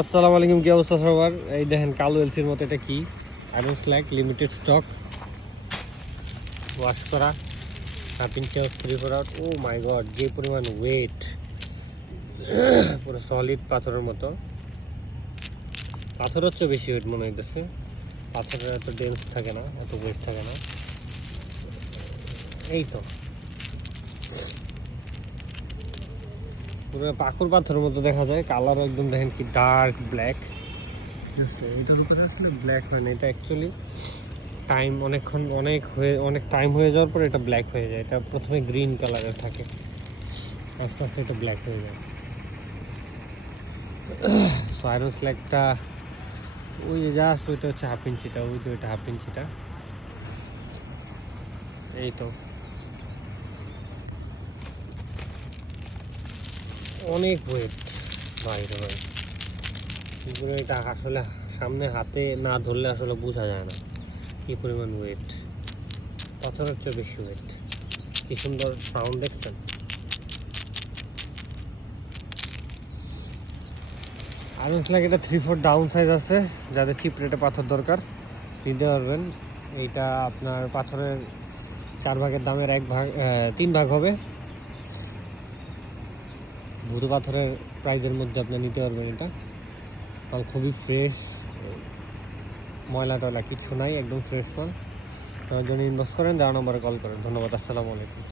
আসসালামু আলাইকুম, কি অবস্থা সবার? এই দেখেন, কালো এলসির মতো এটা কি? Iron slack limited stock wash করা chair three four out oh my God, যে পরিমাণ ওয়েট পুরো সলিড পাথরের মতো। পাথর হচ্ছে বেশি ওয়েট মনে হইতেছে। পাথরের এত ডেন্স থাকে না, এত ওয়েট থাকে না। এই তো। পুরো পাখুর পাথরের মতো দেখা যায় কালার একদম দেখেন কি ডার্ক ব্ল্যাক এটার উপরে আসলে ব্ল্যাক হয় না এটা অ্যাকচুয়ালি টাইম অনেকক্ষণ অনেক হয়ে অনেক টাইম হয়ে যাওয়ার পর এটা ব্ল্যাক হয়ে যায় এটা প্রথমে গ্রিন কালারের থাকে। আস্তে আস্তে এটা ব্ল্যাক হয়ে যায়। সো আয়রন স্ল্যাগটা ওই যে জাস্ট ওইটা হচ্ছে হাফ ইঞ্চিটা ওই যে ওইটা হাফ ইঞ্চিটা এই তো। অনেক ওয়েট বাইরে ভাই এগুলো এটা আসলে সামনে হাতে না ধরলে আসলে বোঝা যায় না কি পরিমাণ ওয়েট পাথরের চেয়ে বেশি ওয়েট কি সুন্দর সাউন্ড দেখছেন? আর লাগে এটা থ্রি ফোর ডাউন সাইজ আছে। যাদের চিপ রেটে পাথর দরকার, নিতে পারবেন। এইটা আপনার পাথরের চার ভাগের দামের এক ভাগ তিন ভাগ হবে। ভুরু পাথরের প্রাইজের মধ্যে আপনি নিতে পারবেন এটা। মাল খুবই ফ্রেশ ময়লা টয়লা কিছু নাই, একদম ফ্রেশ মাল জন্য ইনবক্স করেন, দেওয়া নম্বরে কল করেন। ধন্যবাদ, আসসালামু আলাইকুম।